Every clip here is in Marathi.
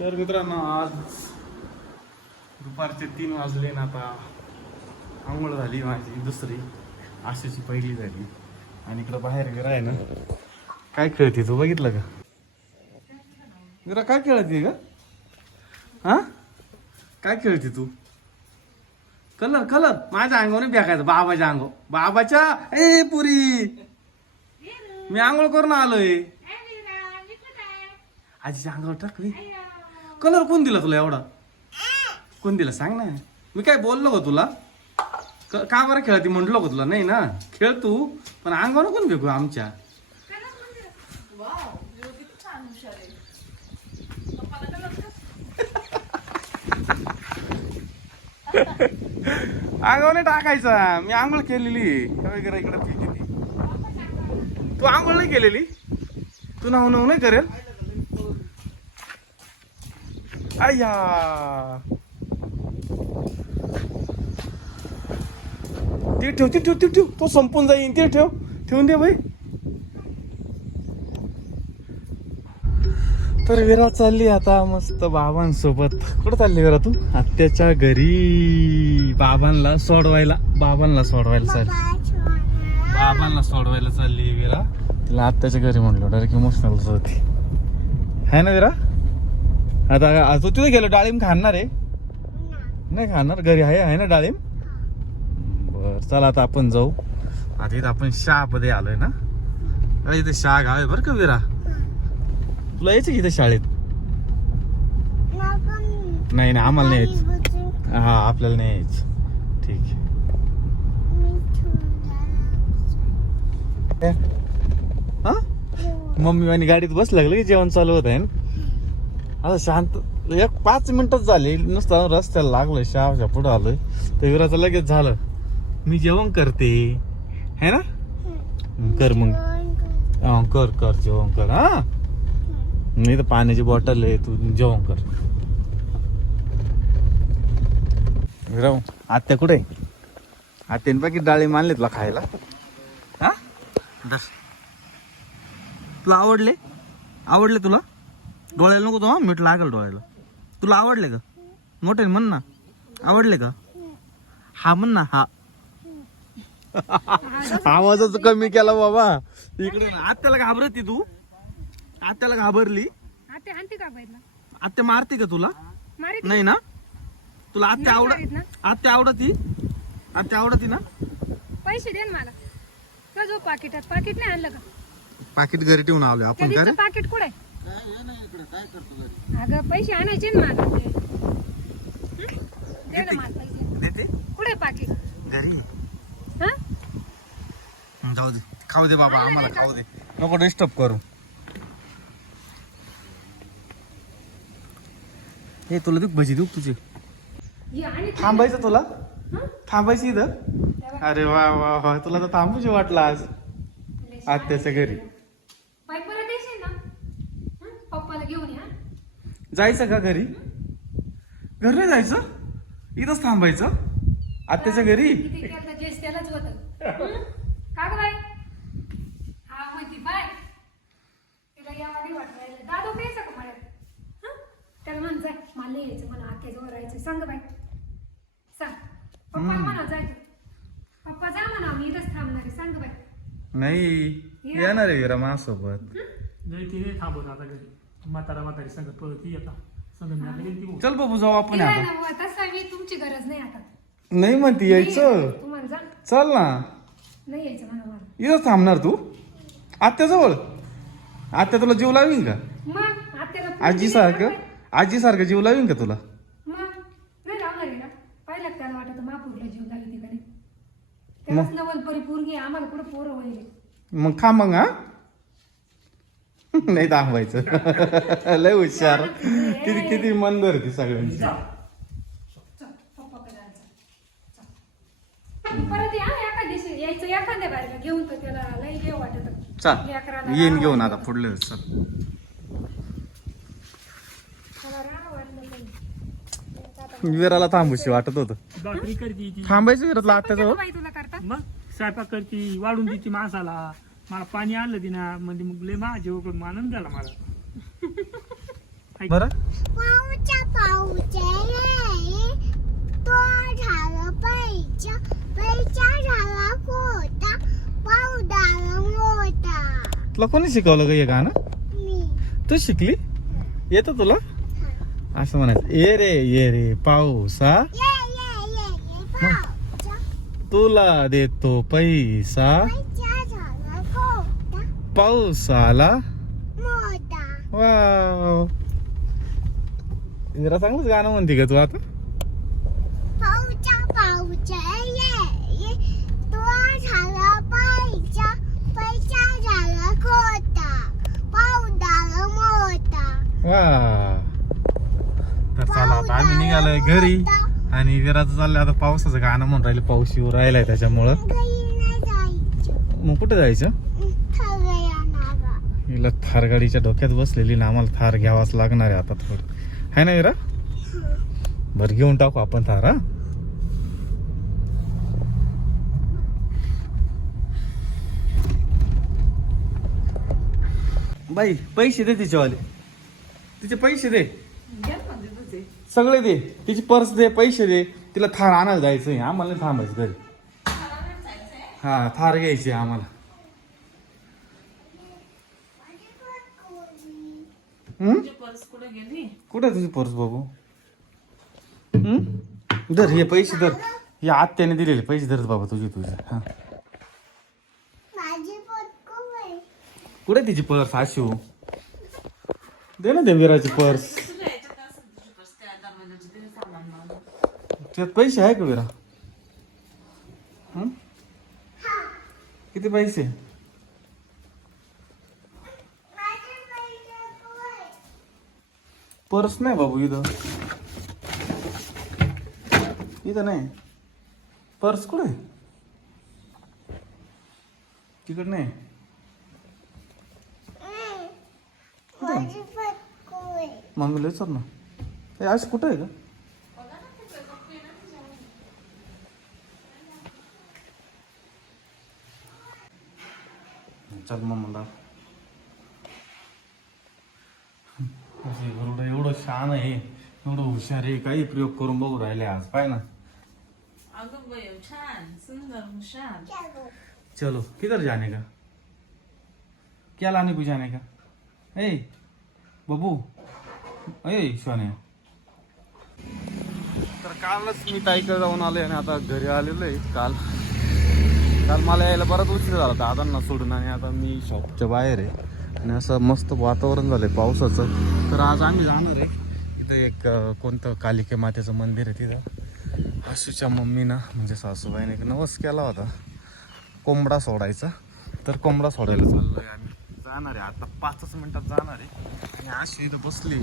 तर मित्रांनो आज दुपारचे 3 वाजले ना. आता आंघोळ झाली माझी दुसरी, आशीची पहिली झाली. आणि इकडं बाहेर गेला आहे ना. काय खेळते तू बघितलं का? जरा काय खेळते का? हा काय खेळते तू? कलर कलर माझ्या अंगावर नाही फेकायचं, बाबाच्या अंगो बाबाच्या. ए पुरी मी आंघोळ करून आलोय. आजीच्या अंगावर टाकली. कलर कोण दिला तुला एवढा? कोण दिला सांग ना. मी काय बोललो का तुला? का बरं खेळती म्हटलो का तुला? नाही ना, खेळ तू, पण अंगावर कोण फेकू आमच्या. अंगावर नाही टाकायचा. मी आंघोळ केलेली वगैरे इकडे फेकली. तू आंघोळ नाही केलेली? तू नाव नाव नाही करेल. अय्या ते ठेव, ते ठेव, ते ठेव. तो संपून जाईन. ते ठेव, ठेवून दे भाई. तर विरा चालली आता मस्त बाबांसोबत. कुठं चालली विरा तू? आत्याच्या घरी बाबांना सोडवायला. बाबांना सोडवायला चालली विरा. तिला आत्याच्या घरी म्हणलं डायरेक्ट इमोशनल होती. है ना विरा? आता तू तिथे गेलो डाळिंब खाणार आहे? नाही खाणार, घरी आहे ना डाळिंब. बर चला आता आपण जाऊ. आता इथं आपण शहामध्ये आलोय ना. अरे इथे शहा गाव आहे बरं का विरा. तुला यायचं की इथे शाळेत? नाही नाही आम्हाला नाही यायचं. हा आपल्याला नाही यायचं. ठीक आहे. हा मम्मी आणि गाडीत बस लागलं की जेवण चालू होत आहे ना. आता शांत 5 मिनिटच झाली नुसतं रस्त्याला लागलोय. शहाच्या पुढे आलोय तर विराचं लगेच झालं मी जेवण करते है ना. कर मग कर कर जेवण कर. हा नाही तर पाण्याची बॉटल आहे, तू जेवण कर. विराव आत्या कुठे? आत्याने बाकी डाळी मानले तुला खायला. हा दस तुला आवडले तुला? डोळ्याला नको तो, मीठ लागल डोळ्याला. तुला आवडले का? मोठे म्हण ना, आवडले का? हा म्हण ना. हा आवाजच कमी केला बाबा. इकडे आत्याला घाबरती तू? आत्याला घाबरली? आत्या मारते का तुला? नाही ना. तुला आत्या आवडती? आत्या आवडती ना? पैसे दे मला. का जो पाकिटात पाकिट नाही आणलं का? पाकिट घरी ठेवून आलोय आपण. काय पाकिट कुठे? अगं पैसे आणायचे ना मला. दे ना मला पैसे. देते कुठे पाकिट? घरी. हा जाऊ दे, खाऊ दे बाबा, आम्हाला खाऊ दे, नको डिस्टर्ब करू. हे तुला देऊ भजी देऊ तुझे? थांबायचं तुला? थांबायचं इथं? अरे वा वा वा, तुला तर थांबूशी वाटलं आज आत्याच्या घरी. पप्पाला घेऊन या. जायचं का घरी? घर नाही जायचं, इथंच थांबायचं आत्याच्या घरी. त्यालाच होत का ग बाई? हा म्हणती बाय तिला यावादी वाटवायला. दादू प्यायचं का मला? त्याला म्हण जाय, मला यायचं, मला आत्याजवळ राहायचं. सांग बाई, सांग. पप्पा म्हणा जायचं. पप्पा जा म्हणा, मी इथंच थांबणार आहे. सांग बाई. नाही येणार आहे विरा माझ्यासोबत. नाही ती नाही थांबवत आता घरी. म्हातारी संगत पळती आता संगत. चल बाबू जाऊ आपण आता. तसं मी तुमची गरज नाही आता. नाही म्हणती यायचं. तुम्हाला जा. चल ना. नाही यायचं म्हणा मला. इथंच थांबणार तू आत्याजवळ? आत्या तुला जीव लावीन का? मग आत्याला आजीसारखं जीव लावीन का तुला? मग नाही लावणार आहे का? पाहिलं त्याला वाटत महापूरला जीव लागली तिकडे. त्यालाच नवल परिपूर्गी आम्हाला कुठं पोरं वळले. मग खा मग. हा नाही थांबायचं. लय हुशार. किती मन धरती सगळ्यांची. परत या एका दिवशी यायचं, एखाद्या बाहेर घेऊन तर त्याला लई देव वाटत. चल येईन घेऊन आता पुढले दिवस. चल विराला थांबूशी वाटत होत. भाकरी करती ती, थांबायचं विरातला आत्याजवळ. तुला करता मग स्वयंपाक करती, वाढून देती माणसाला. मला पाणी आणलं तिना म्हणजे मग लय माझे आनंद झाला मला. बरं पाऊच्या ये तो झाला पैचा झाला खोटा पाऊदार मोठा. तुला कोणी शिकवलं का हे गाणं? मी तू शिकली? येतं तुला? असं म्हणायचं, ये रे पाऊसा ये पाऊच्या तुला देतो पैसा झाला खोटा पाऊसाला. मोठा. वाव, जरा चांगलंच गाणं म्हणते का तू आता? पाऊच्या ये तो झाला पैचा झाला खोटा पाऊदार मोठा. वा, तर चला आता आम्ही निघालोय घरी आणि विराचं चाललंय आता पावसाचं गाणं म्हणून राहिले. पाऊस येऊ राहिलाय त्याच्यामुळं. घरी नाही जायचं मग कुठे जायचं? ठरवया नागा. हिला थार गाडीच्या डोक्यात बसलेली ना, आम्हाला थार घ्यावाच लागणार आहे आता थोडं, आहे ना विरा? बरं घेऊन टाकू आपण थार. हा, बाई पैसे दे तिच्यावाले, तिचे पैसे दे सगळे दे, तिची पर्स दे, पैसे दे. तिला थार आणायला जायचंय, आम्हाला नाही थांबायचं घरी. हा, थार घ्यायची आम्हाला. कुठे तुझी पर्स बाबू? धर हे पैसे, धर हे आत्याने दिलेले पैसे, धर बाबा तुझे. हा, माझी पटकू बाई. कुठे तिची पर्स? आशू दे ना, दे विराची पर्स. त्यात पैसे आहे का विरा? किती पैसे? माझे पैसे कुठे? पर्स नाही बाबू इथं, इथं नाही. पर्स कुठे? तिकड नाही. माझी पटकू बाई. मम्मीला विचार ना. हे आज कुठं आहे का? चल मग मला. गरुड एवढं शान आहे, एवढं हुशार आहे, काही प्रयोग करून बघू राहिले आज. पाय ना. अगं बाई छान सुंदर हुशार. चलो. चलो किधर जाने का? क्या लाने को जाने का? ए बबू, ए सोन्या. तर कालच मी ताईकडे जाऊन आलोय आणि आता घरी आलेलो आहे. काल मला यायला बराच उशीर झाला दादांना सोडून, आणि आता मी शॉपच्या बाहेर आहे आणि असं मस्त वातावरण झालंय पावसाचं. तर आज आम्ही जाणार आहे इथं एक कोणतं कालिके मातेचं मंदिर आहे. तिथं आशूच्या मम्मीनं म्हणजे सासूबाईने एक नवस केला होता कोंबडा सोडायचा. तर कोंबडा सोडायला चाललोय आम्ही. जाणार आहे आता 5 मिनिटात जाणार आहे. आणि आशू इथं बसली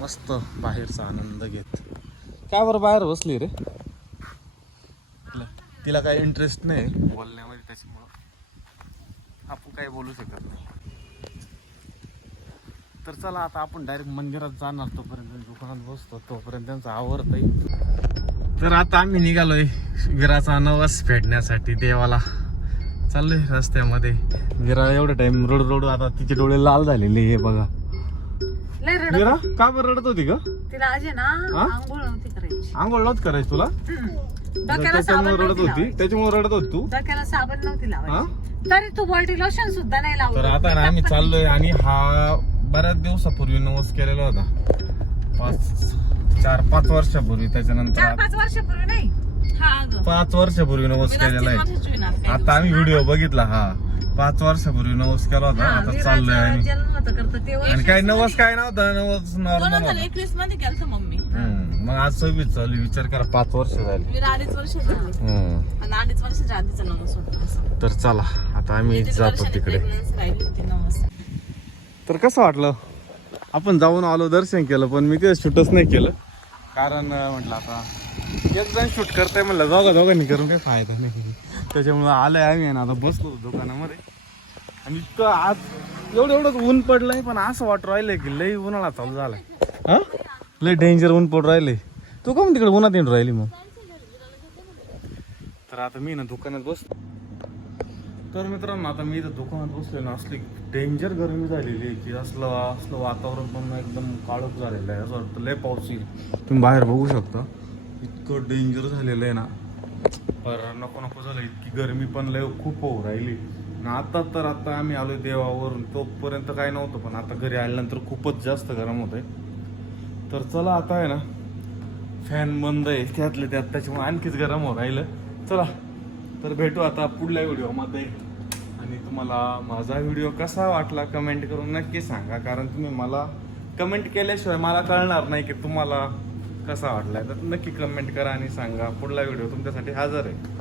मस्त बाहेरचा आनंद घेत. काय बरं बाहेर बसली रे? तिला काही इंटरेस्ट नाही बोलण्यामध्ये, त्याच्यामुळं आपण काही बोलू शकत नाही. तर चला आता आपण डायरेक्ट मंदिरात जाणार. तोपर्यंत दुकानात बसतो, तोपर्यंत त्यांचं आवरत आहे. तर आता आम्ही निघालोय विराचा नवस फेडण्यासाठी देवाला. चाललोय रस्त्यामध्ये. विरा एवढा टाइम रडू आता तिचे डोळे लाल झालेले हे बघा. लय रडत विरा का बरं रडत होती ग? तिला आजी ना हा? आंघोळ नव्हती करायची. आंघोळ नव्हती करायची तुला? डोक्याला साबण त्याच्यामुळे रडत नव्हती होती, लावायची. त्याच्यामुळे रडत होती तू? डोक्याला साबण नव्हती हा? लावायची. तरी तू बॉडी लोशन सुद्धा नाही तर लावलं. आता ना आम्ही चाललोय आणि हा बऱ्याच दिवसापूर्वी नवस केलेला होता. 4-5 वर्षापूर्वी. त्याच्यानंतर 4-5 वर्षापूर्वी नाही. हा अगं 5 वर्षापूर्वी नवस केलेला आहे. आता आम्ही व्हिडिओ बघितला. हा 5 वर्षापूर्वी नवस केला होता. आता चाललोय आम्ही. जन्म होतं करतं ते आणि काय नवस काय नव्हतं, नवस नॉर्मल होता. 2021 मध्ये गेलतो मम्मी. मग आज 26 चालू. विचार करा 5 वर्ष झाली. मी 2.5 वर्ष झाली आणि 2.5 वर्षाच्या आधीचा नवस होता. तर चला आता आम्ही जातो तिकडे. राहिली होती नवस. तर कसं वाटलं? आपण जाऊन आलो, दर्शन केलं, पण मी काही शूटच नाही केलं. कारण म्हटलं आता एक जण शूट करताय म्हणलं, दोघांनी करून काही फायदा नाही. त्याच्यामुळं आलोय आम्ही ना. आता बसलो दुकानामध्ये आणि इतकं आज एवढंच ऊन पडलंय, पण असं वाटू राहिलंय की लई उन्हाळा चालू झालाय. हा, लई डेंजर ऊन पडू राहिले. तू का तिकडे उन्हात येऊन राहिली मग? तर आता मी ना दुकानात बसतो. तर मित्रांनो आता मी इथं दुकानात बसले ना, असली डेंजर गरमी झालेली आहे की असलं वातावरण पण एकदम काळोख झालेलं आहे, असं वाटतं लय पाऊस येईल. तुम्ही बाहेर बघू शकता इतकं डेंजर झालेलं आहे ना, पर नको झालं. इतकी गरमी पण लय खूप होऊ राहिली. आता आम्ही आलोय देवावरून, तोपर्यंत काय नव्हतं, पण आता घरी आल्यानंतर खूपच जास्त गरम होतंय. तर चला आता आहे ना, फॅन बंद आहे त्यातले त्यात, त्याच्यामुळे आणखीच गरम हो राहिलं. चला तर भेटू आता पुढल्या व्हिडिओमध्ये. आणि तुम्हाला माझा व्हिडिओ कसा वाटला कमेंट करून नक्की सांगा, कारण तुम्ही मला कमेंट केल्याशिवाय मला कळणार नाही की तुम्हाला कसा वाटलाय. तर नक्की कमेंट करा आणि सांगा. पुढला व्हिडिओ तुमच्यासाठी हजर आहे.